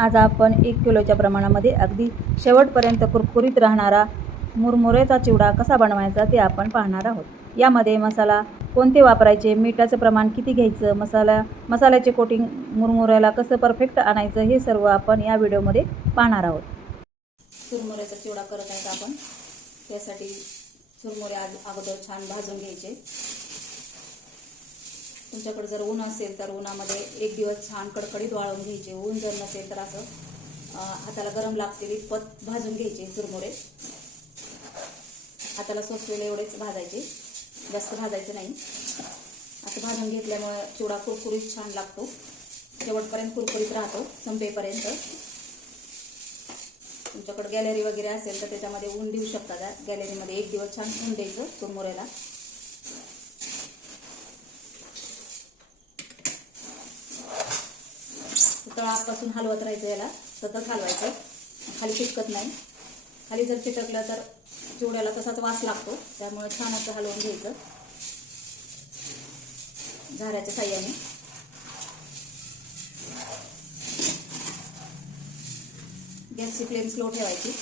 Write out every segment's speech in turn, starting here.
आज आपण एक किलोच्या प्रमाणामध्ये अगदी शेवटपर्यंत कुरकुरीत राहणारा मुरमुरेचा चिवडा कसा बनवायचा ते आपण पाहणार आहोत. यामध्ये मसाला कोणते वापरायचे मिठाचं प्रमाण किती घ्यायचं मसाला मसाल्याचे कोटिंग मुरमुऱ्याला कसं परफेक्ट आणायचं हे सर्व आपण या व्हिडिओमध्ये पाहणार आहोत. चुरमुऱ्याचा चिवडा करत आहेत आपण. त्यासाठी चुरमुरे आज अगोदर छान भाजून घ्यायचे. तुमच्याकडे जर ऊन असेल तर उन्हामध्ये एक दिवस छान कडकडीत वाळवून घ्यायचे. ऊन जर नसेल तर असं हाताला गरम लागतील इतपत भाजून घ्यायचे चुरमुरे हाताला सोसलेले एवढेच भाजायचे. जास्त भाजायचं नाही. असं भाजून घेतल्यामुळे चिवडा कुरकुरीत छान लागतो. शेवटपर्यंत कुरकुरीत राहतो संपेपर्यंत. तुमच्याकडे गॅलरी वगैरे असेल तर त्याच्यामध्ये ऊन देऊ शकता त्या. गॅलरीमध्ये एक दिवस छान ऊन द्यायचं चुरमुऱ्याला तळापासून हलवत राहायचं याला. सतत हलवायचं. खाली चिटकत नाही. खाली जर चिटकलं तर चिवड्याला तसाच वास लागतो. त्यामुळे छान असं हलवून घ्यायचं. झाऱ्याच्या साह्याने. गॅसची फ्लेम स्लो ठेवायची.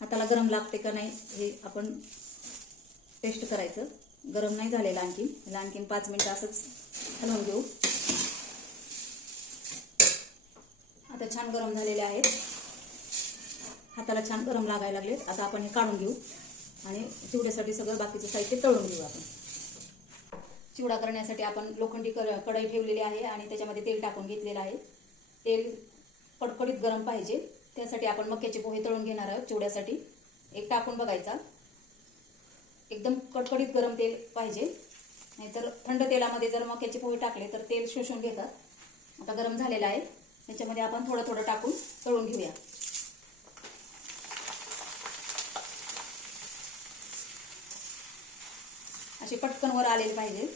हाताला गरम लागते का नाही हे आपण टेस्ट करायचं. गरम नाही झालेलं आणखीन याला आणखीन पाच मिनटं असंच हलवून घेऊ. आता छान गरम झालेले आहेत. हाताला छान गरम लागायला लागलेत आता आपण हे काढून घेऊ. आणि चिवड्यासाठी सगळं बाकीचं साहित्य तळून घेऊ आपण. चिवडा करण्यासाठी आपण लोखंडी कर कढई ठेवलेली आहे आणि त्याच्यामध्ये तेल टाकून घेतलेलं आहे. तेल कडकडीत गरम पाहिजे. त्यासाठी आपण मक्याचे पोहे तळून घेणार आहोत चिवड्यासाठी. एक टाकून बघायचा. एकदम कडकडीत गरम तेल पाहिजे. नाहीतर थंड तेलामध्ये जर मक्याचे पोहे टाकले तर तेल शोषून घेतात. आता गरम झालेलं आहे. त्याच्यामध्ये आपण थोडं थोडं टाकून तळून घेऊया. असे पटकन वर आलेले पाहिजे.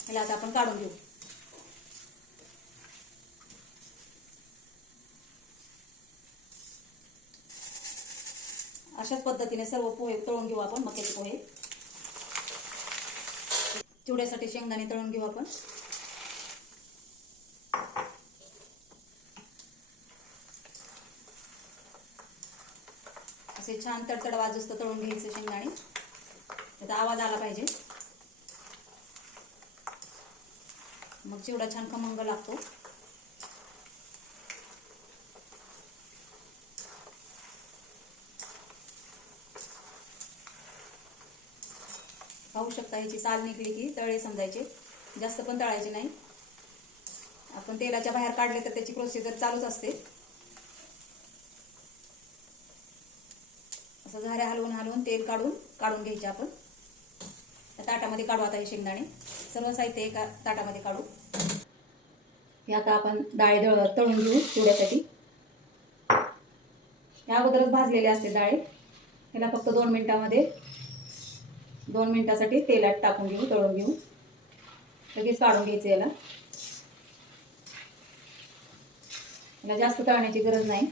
ह्याला आता आपण काढून घेऊ. अशाच पद्धतीने सर्व पोहे तळून घेऊ आपण मक्याचे पोहे. चिवड्यासाठी शेंगदाणे तळून घेऊ आपण. असे छान तडतड वाजूस्त तळून घ्यायचे शेंगदाणे. त्याचा आवाज आला पाहिजे. मग चिवडा छान खमंग लागतो पाहू शकता ह्याची साल निघली की तळे समजायचे. जास्त पण तळायचे नाही. आपण तेलाच्या बाहेर काढले तर त्याची प्रोसिजर चालूच असते. असं झाऱ्या हलवून हलवून तेल काढून काढून घ्यायचे आपण. त्या ताटामध्ये काढू आता हे शेंगदाणे. सर्व साहित्य एका ताटामध्ये काढू. हे आता आपण डाळे दळ तळून घेऊ चिवड्यासाठी या अगोदरच भाजलेले असते डाळे. ह्याला फक्त दोन मिनिटामध्ये दोन मिनिटासाठी तेलात टाकून घेऊ तळून घेऊ. लगेच काढून घ्यायचं याला. याला जास्त तळण्याची गरज नाही.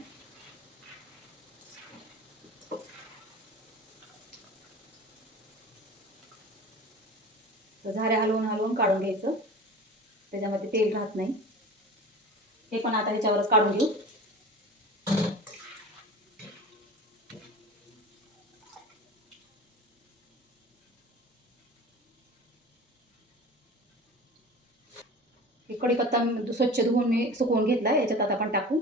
तर झाऱ्या हलवून हलवून काढून घ्यायचं. त्याच्यामध्ये तेल राहत नाही. हे पण आता ह्याच्यावरच काढून घेऊ हे कढीपत्ता स्वच्छ धुवून मी सुकवून घेतला याच्यात आता आपण टाकू.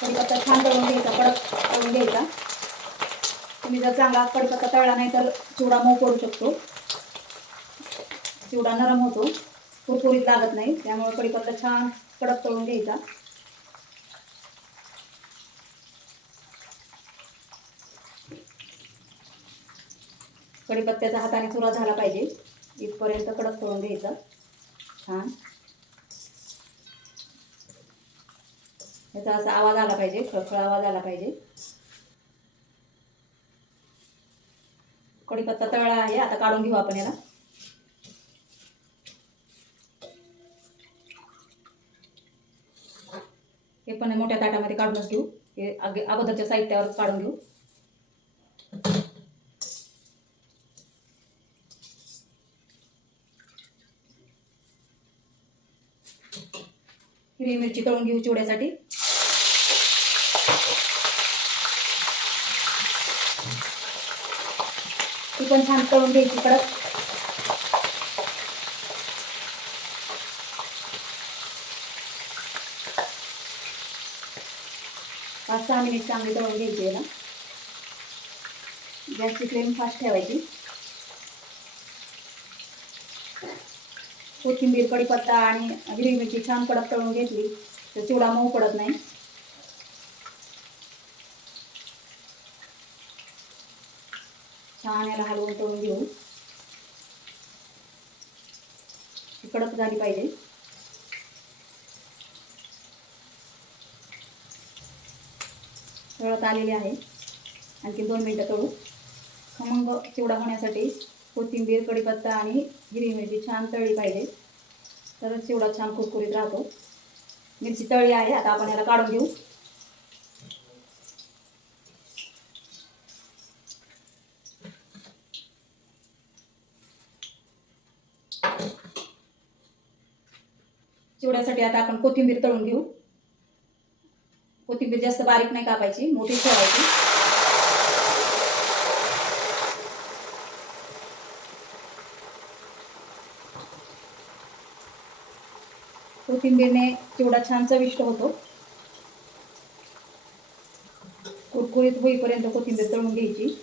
कढीपत्ता छान तळून घ्यायचा कडक तळून घ्यायचा. तुम्ही जर चांगला कढीपत्ता तळला नाही तर चिवडा मऊ पडू शकतो. चिवडा नरम होतो कुरकुरीत लागत नाही त्यामुळे कढीपत्ता छान कडक तळून घ्यायचा. कडीपत्त्याचा हाताने चुरा झाला पाहिजे. इथपर्यंत कडक करून घ्यायचा छान. याचा असा आवाज आला पाहिजे खळखळ आवाज आला पाहिजे. कढीपत्ता तळला आहे आता काढून घेऊ आपण याला. हे पण मोठ्या ताटामध्ये काढूनच घेऊ. हे अगोदरच्या साहित्यावर काढून घेऊ. हिरवी मिरची तळून घेऊ चिवड्यासाठी. ती पण छान तळून घ्यायची कडक. पाच सहा मिनिट चांगली तळून घ्यायची आहे ना. गॅसची फ्लेम फास्ट ठेवायची. कोथिंबीर कडीपत्ता आणि हिरवी मिरची छान कडक तळून घेतली तर चिवडा मऊ पडत नाही. छान याला हलवून तळून घेऊ. कडक झाली पाहिजे. तळत आलेली आहे. आणखी दोन मिनटं तळू. खमंग चिवडा होण्यासाठी कोथिंबीर कढीपत्ता आणि हिरवी मिरची छान तळली पाहिजे. तरच चिवडा छान कुरकुरीत राहतो. मिरची तळी आहे आता आपण याला काढून घेऊ. चिवड्यासाठी आता आपण कोथिंबीर तळून घेऊ. कोथिंबीर जास्त बारीक नाही कापायची मोठी ठेवायची. कोथिंबीरने चिवडा छान चविष्ट होतो. कुरकुरीत होईपर्यंत कोथिंबीर तळून घ्यायची.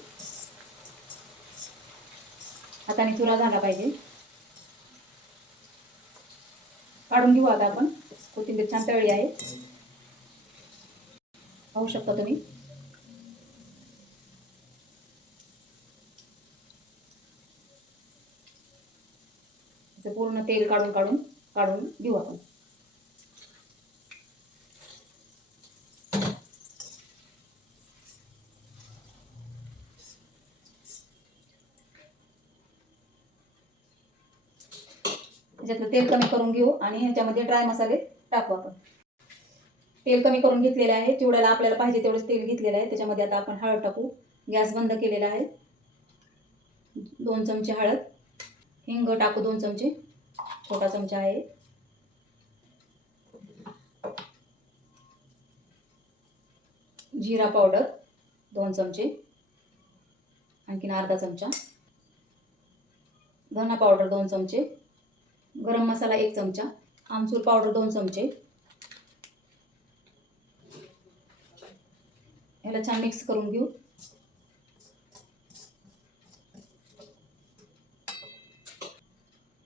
हाताने चुरा झाला पाहिजे. काढून घेऊ आता आपण. कोथिंबीर छान तळली आहे. पाहू शकता तुम्ही. पूर्ण तेल काढून काढून काढून घेऊ आपण. तेल कमी करून घेऊ आणि ह्याच्यामध्ये ड्राय मसाले टाकू आपण. तेल कमी करून घेतलेले आहे. चिवड्याला आपल्याला पाहिजे तेवढंच तेल घेतलेलं आहे. त्याच्यामध्ये आता आपण हळद टाकू. गॅस बंद केलेला आहे. दोन चमचे हळद. हिंग टाकू दोन चमचे. छोटा चमचा आहे. जिरा पावडर दोन चमचे. आणखीन अर्धा चमचा. धना पावडर दोन चमचे. गरम मसाला एक चमचा आमचूर पावडर दोन चमचे. ह्याला छान मिक्स करून घेऊ.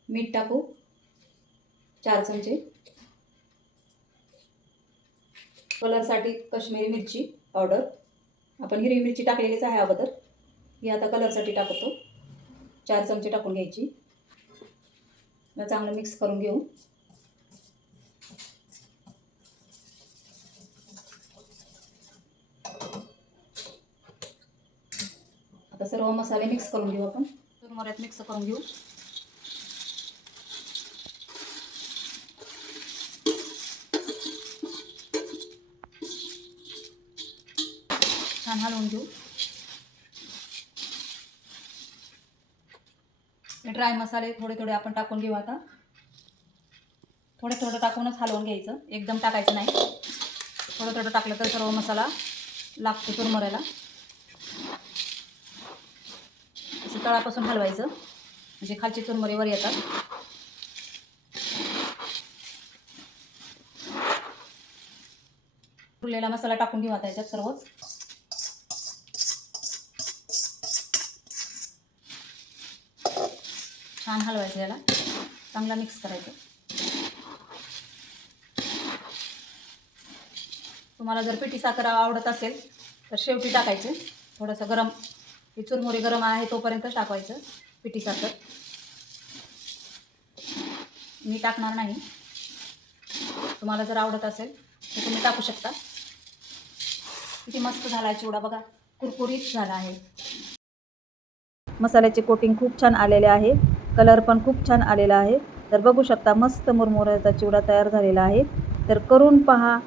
मीठ टाकू. चार चमचे. कलरसाठी कश्मीरी मिरची पावडर आपण हिरवी मिरची टाकलेलीच आहे अगोदर. ही आता कलरसाठी टाकतो. चार चमचे टाकून घ्यायची. चांगलं मिक्स करून घेऊ आता सर्व मसाले मिक्स करून घेऊ आपण चुरमुऱ्यात मिक्स करून घेऊ छान हलवून घेऊ ड्राय मसाले थोडे थोडे आपण टाकून घेऊ आता. थोडं थोडं टाकूनच हलवून घ्यायचं. एकदम टाकायचं नाही. थोडं थोडं टाकलं तर सर्व मसाला लागतो चुरमुऱ्याला. असं तळापासून हलवायचं. म्हणजे खालचे चुरमुरे वर येतात. उरलेला मसाला टाकून घेऊ आता याच्यात सर्वच. छान हलवायचं याला. चांगला मिक्स करायचं. तुम्हाला जर पिठी साखर आवडत असेल तर शेवटी टाकायचे. थोडंसं गरम ही चुरमुरी गरम आहे तोपर्यंत टाकायचं पिठी साखर. मी टाकणार नाही. तुम्हाला जर आवडत असेल तर तुम्ही टाकू शकता. किती मस्त झाला आहे चिवडा बघा. कुरकुरीत झाला आहे. मसाल्याचे कोटिंग खूप छान आलेले आहे. कलर पण खूप छान आलेला आहे. तर बघू शकता मस्त मुरमुऱ्याचा चिवडा तयार झालेला आहे. तर करून पहा